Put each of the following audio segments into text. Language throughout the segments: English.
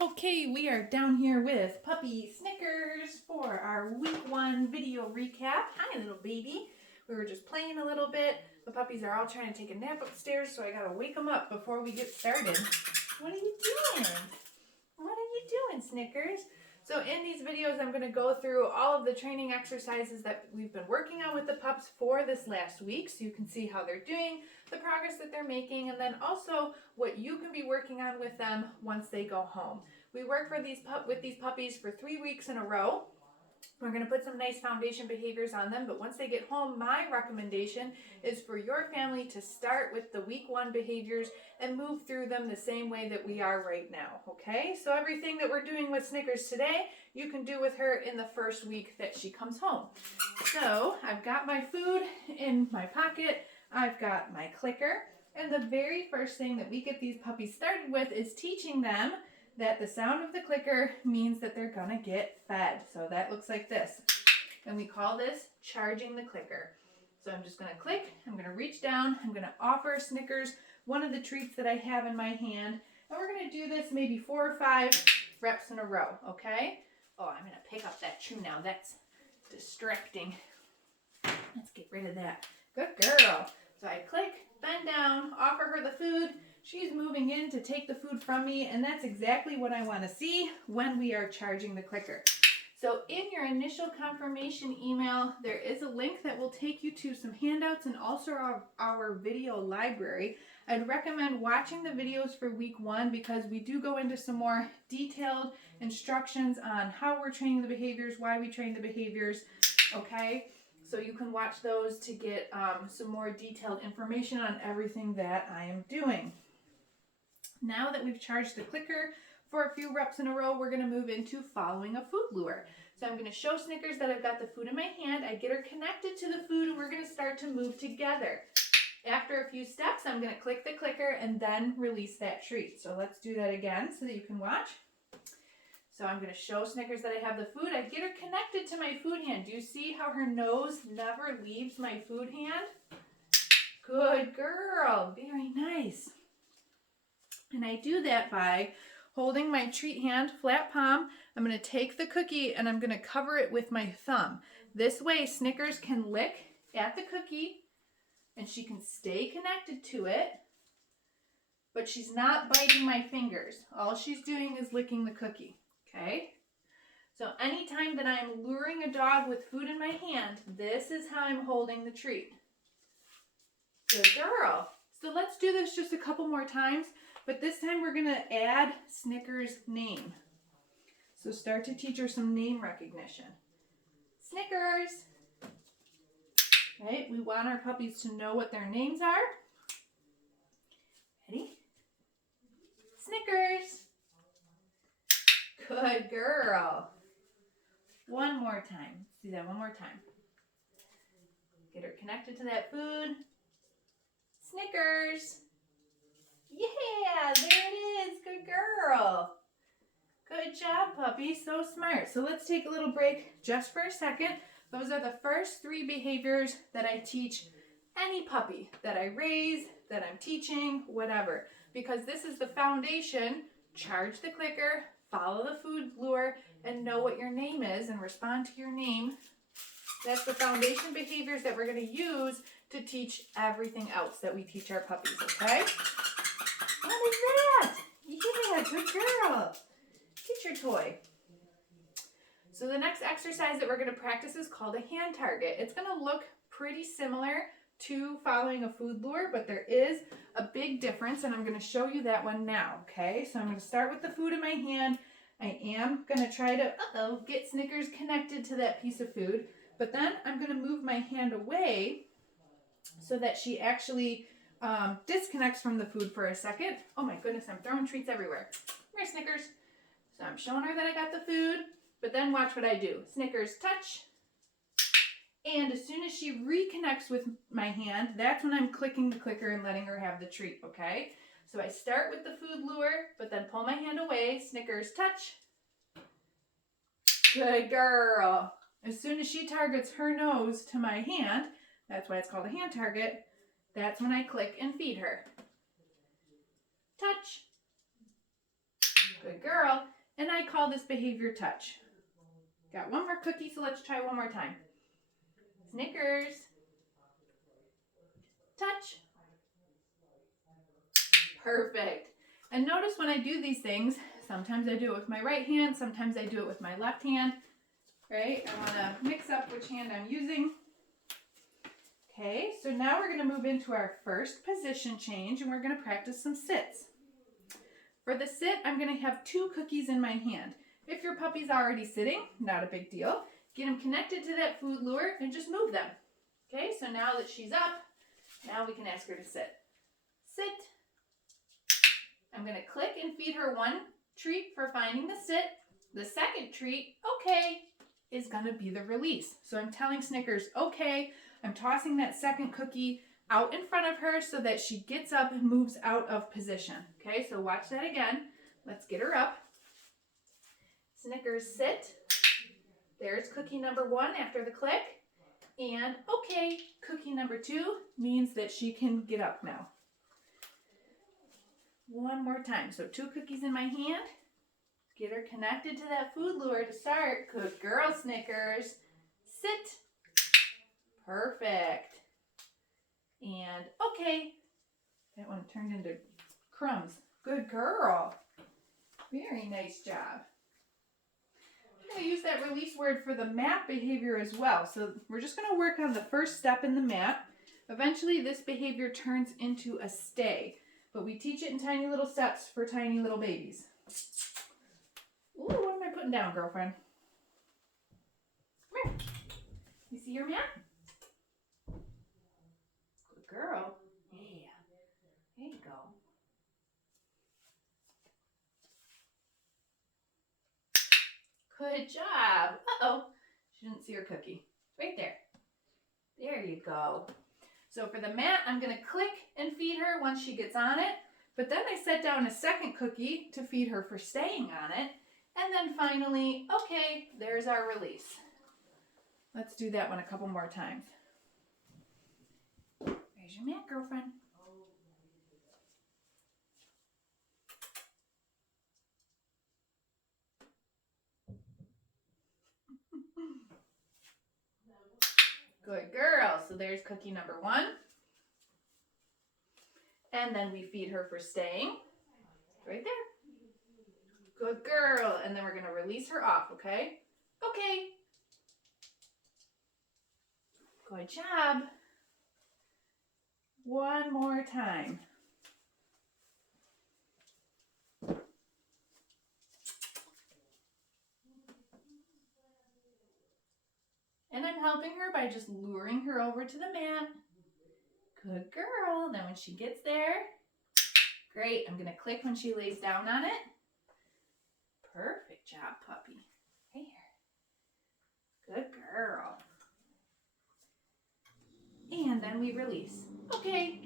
Okay, we are down here with puppy Snickers for our week 1 video recap. Hi, little baby. We were just playing a little bit. The puppies are all trying to take a nap upstairs, so I gotta wake them up before we get started. What are you doing? What are you doing, Snickers? So in these videos, I'm gonna go through all of the training exercises that we've been working on with the pups for this last week, so you can see how they're doing, the progress that they're making, and then also what you can be working on with them once they go home. We work with these puppies for 3 weeks in a row. We're going to put some nice foundation behaviors on them, but once they get home, my recommendation is for your family to start with the week 1 behaviors and move through them the same way that we are right now, okay? So everything that we're doing with Snickers today, you can do with her in the first week that she comes home. So I've got my food in my pocket, I've got my clicker, and the very first thing that we get these puppies started with is teaching them that the sound of the clicker means that they're gonna get fed. So that looks like this. And we call this charging the clicker. So I'm just gonna click, I'm gonna reach down, I'm gonna offer Snickers one of the treats that I have in my hand. And we're gonna do this maybe 4 or 5 reps in a row, okay? Oh, I'm gonna pick up that chew now. That's distracting. Let's get rid of that. Good girl. So I click, bend down, offer her the food. She's moving in to take the food from me, and that's exactly what I want to see when we are charging the clicker. So in your initial confirmation email, there is a link that will take you to some handouts and also our video library. I'd recommend watching the videos for week 1 because we do go into some more detailed instructions on how we're training the behaviors, why we train the behaviors, okay? So you can watch those to get some more detailed information on everything that I am doing. Now that we've charged the clicker for a few reps in a row, we're going to move into following a food lure. So I'm going to show Snickers that I've got the food in my hand. I get her connected to the food and we're going to start to move together. After a few steps, I'm going to click the clicker and then release that treat. So let's do that again so that you can watch. So I'm going to show Snickers that I have the food. I get her connected to my food hand. Do you see how her nose never leaves my food hand? Good girl. Very nice. And I do that by holding my treat hand, flat palm. I'm going to take the cookie and I'm going to cover it with my thumb. This way Snickers can lick at the cookie and she can stay connected to it, but she's not biting my fingers. All she's doing is licking the cookie, okay? So anytime that I'm luring a dog with food in my hand, this is how I'm holding the treat. Good girl. So let's do this just a couple more times. But this time we're going to add Snickers' name. So start to teach her some name recognition. Snickers. Right? We want our puppies to know what their names are. Ready? Snickers. Good girl. One more time. Let's do that one more time. Get her connected to that food. Snickers. Yeah, there it is. Good girl. Good job, puppy. So smart. So let's take a little break just for a second. Those are the first 3 behaviors that I teach any puppy that I raise, that I'm teaching, whatever. Because this is the foundation. Charge the clicker, follow the food lure, and know what your name is and respond to your name. That's the foundation behaviors that we're going to use to teach everything else that we teach our puppies, okay? What is that? Yeah, good girl. Get your toy. So the next exercise that we're going to practice is called a hand target. It's going to look pretty similar to following a food lure, but there is a big difference, and I'm going to show you that one now, okay? So I'm going to start with the food in my hand. I am going to try to get Snickers connected to that piece of food, but then I'm going to move my hand away so that she actually disconnects from the food for a second. Oh my goodness, I'm throwing treats everywhere. Come here, Snickers. So I'm showing her that I got the food, but then watch what I do. Snickers, touch. And as soon as she reconnects with my hand, that's when I'm clicking the clicker and letting her have the treat, okay? So I start with the food lure, but then pull my hand away. Snickers, touch. Good girl. As soon as she targets her nose to my hand, that's why it's called a hand target, that's when I click and feed her. Touch. Good Good girl. And I call this behavior touch. Got one more cookie, so let's try one more time. Snickers. Touch. Perfect. And notice when I do these things, sometimes I do it with my right hand, sometimes I do it with my left hand, right? I want to mix up which hand I'm using. Okay, so now we're going to move into our first position change, and we're going to practice some sits. For the sit, I'm going to have 2 cookies in my hand. If your puppy's already sitting, not a big deal. Get them connected to that food lure and just move them. Okay, so now that she's up, now we can ask her to sit. Sit. I'm going to click and feed her 1 treat for finding the sit. The second treat, okay, is going to be the release. So I'm telling Snickers, okay, I'm tossing that second cookie out in front of her so that she gets up and moves out of position. Okay, so watch that again. Let's get her up. Snickers, sit. There's cookie number 1 after the click. And okay, cookie number 2 means that she can get up now. One more time. So 2 cookies in my hand. Get her connected to that food lure to start. Good girl, Snickers. Sit. Perfect. And okay. That one turned into crumbs. Good girl. Very nice job. I'm going to use that release word for the mat behavior as well. So we're just going to work on the first step in the mat. Eventually this behavior turns into a stay, but we teach it in tiny little steps for tiny little babies. Ooh, what am I putting down, girlfriend? Come here. You see your mat? Good girl. Yeah. There you go. Good job. Uh-oh. She didn't see her cookie. Right there. There you go. So for the mat, I'm going to click and feed her once she gets on it. But then I set down a second cookie to feed her for staying on it. And then finally, okay, there's our release. Let's do that one a couple more times. There's your mat, girlfriend. Good girl. So there's cookie number 1. And then we feed her for staying. Right there. Good girl. And then we're going to release her off, okay? Okay. Good job. One more time. And I'm helping her by just luring her over to the mat. Good girl. Then when she gets there, great. I'm going to click when she lays down on it. Perfect job, puppy. Here. Good girl. And then we release. Okay.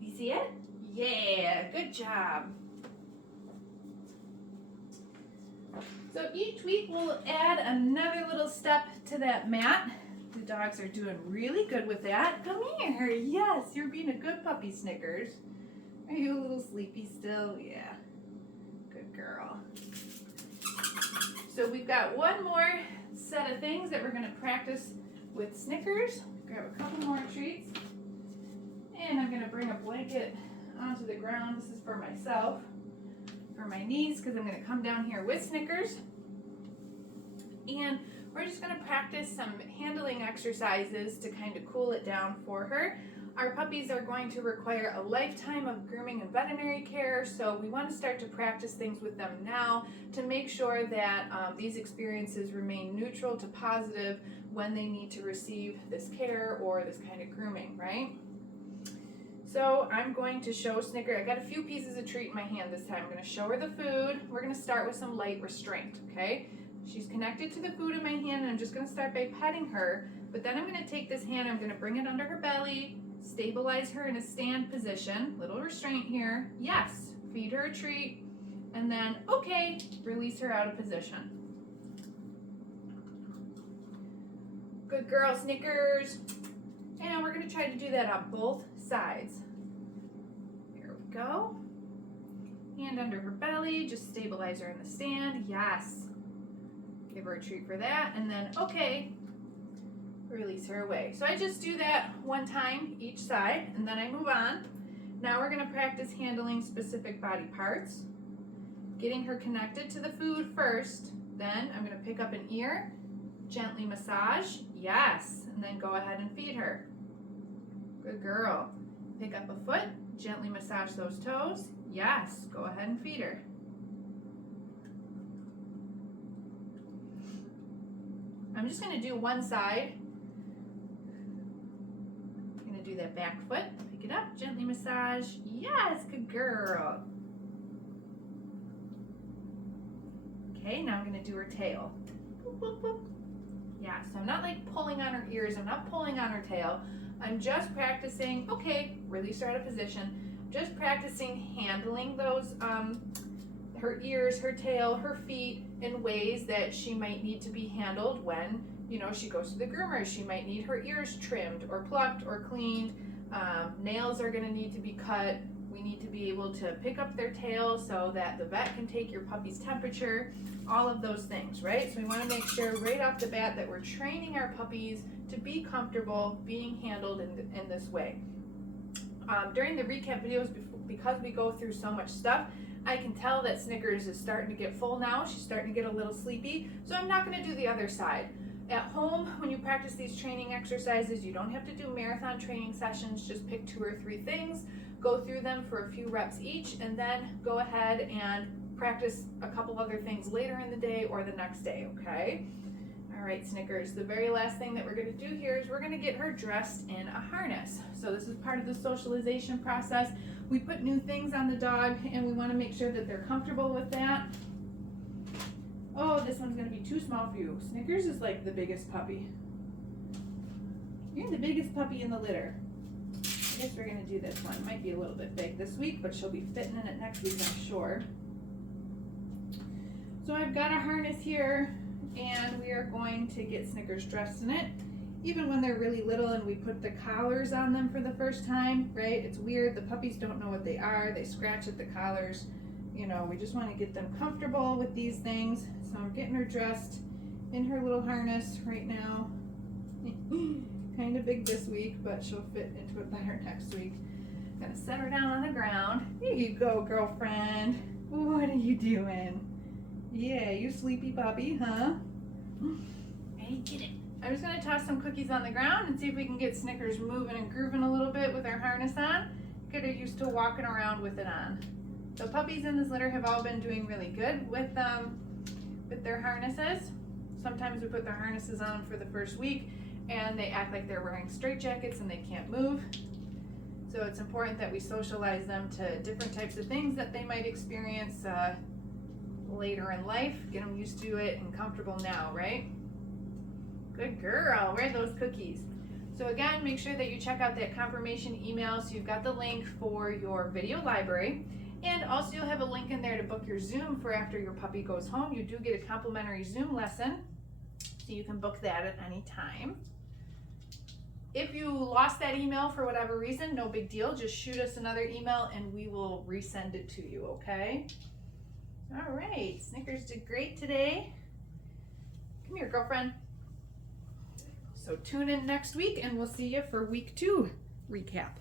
You see it? Yeah, good job. So each week we'll add another little step to that mat. The dogs are doing really good with that. Come here. Yes, you're being a good puppy, Snickers. Are you a little sleepy still? Yeah. Good girl. So we've got one more set of things that we're going to practice with Snickers. Grab a couple more treats. And I'm going to bring a blanket onto the ground. This is for myself, for my knees, because I'm going to come down here with Snickers. And we're just going to practice some handling exercises to kind of cool it down for her. Our puppies are going to require a lifetime of grooming and veterinary care, so we want to start to practice things with them now to make sure that these experiences remain neutral to positive when they need to receive this care or this kind of grooming, right? So I'm going to show Snicker, I got a few pieces of treat in my hand this time. I'm going to show her the food. We're going to start with some light restraint, okay? She's connected to the food in my hand, and I'm just going to start by petting her, but then I'm going to take this hand, I'm going to bring it under her belly, stabilize her in a stand position, little restraint here, yes, feed her a treat, and then, okay, release her out of position. Good girl, Snickers. And we're going to try to do that on both sides. Here we go. Hand under her belly, just stabilize her in the stand. Yes. Give her a treat for that, and then, okay, release her away. So I just do that one time each side, and then I move on. Now we're gonna practice handling specific body parts. Getting her connected to the food first, then I'm gonna pick up an ear, gently massage, yes, and then go ahead and feed her. Good girl. Pick up a foot, gently massage those toes, yes, go ahead and feed her. I'm just gonna do one side. I'm gonna do that back foot, pick it up, gently massage, yes, good girl. Okay, now I'm gonna do her tail. Boop, boop, boop. Yeah, so I'm not like pulling on her ears, I'm not pulling on her tail. I'm just practicing, okay, release her out of position. Just practicing handling those, her ears, her tail, her feet in ways that she might need to be handled when, you know, she goes to the groomer. She might need her ears trimmed or plucked or cleaned. Nails are gonna need to be cut. We need to be able to pick up their tail so that the vet can take your puppy's temperature, all of those things, right? So we want to make sure right off the bat that we're training our puppies to be comfortable being handled in this way. During the recap videos, because we go through so much stuff, I can tell that Snickers is starting to get full now. She's starting to get a little sleepy, so I'm not going to do the other side. At home, when you practice these training exercises, you don't have to do marathon training sessions. Just pick 2 or 3 things, go through them for a few reps each, and then go ahead and practice a couple other things later in the day or the next day, okay? All right, Snickers, the very last thing that we're gonna do here is we're gonna get her dressed in a harness. So this is part of the socialization process. We put new things on the dog and we wanna make sure that they're comfortable with that. Oh, this one's gonna be too small for you. Snickers is like the biggest puppy. You're the biggest puppy in the litter. I guess we're gonna do this one. Might be a little bit big this week, but she'll be fitting in it next week, I'm sure. So I've got a harness here, and we are going to get Snickers dressed in it. Even when they're really little and we put the collars on them for the first time, right? It's weird, the puppies don't know what they are. They scratch at the collars. You know, we just wanna get them comfortable with these things. So I'm getting her dressed in her little harness right now. Kind of big this week, but she'll fit into it better next week. Gonna set her down on the ground. Here you go, girlfriend. What are you doing? Yeah, you sleepy puppy, huh? Ready, get it. I'm just gonna toss some cookies on the ground and see if we can get Snickers moving and grooving a little bit with our harness on. Get her used to walking around with it on. The puppies in this litter have all been doing really good with their harnesses. Sometimes we put their harnesses on for the first week and they act like they're wearing straitjackets and they can't move. So it's important that we socialize them to different types of things that they might experience later in life. Get them used to it and comfortable now, right? Good girl, where are those cookies? So again, make sure that you check out that confirmation email so you've got the link for your video library. And also you'll have a link in there to book your Zoom for after your puppy goes home. You do get a complimentary Zoom lesson, so you can book that at any time. If you lost that email for whatever reason, no big deal. Just shoot us another email and we will resend it to you, okay? All right, Snickers did great today. Come here, girlfriend. So tune in next week and we'll see you for week 2 recap.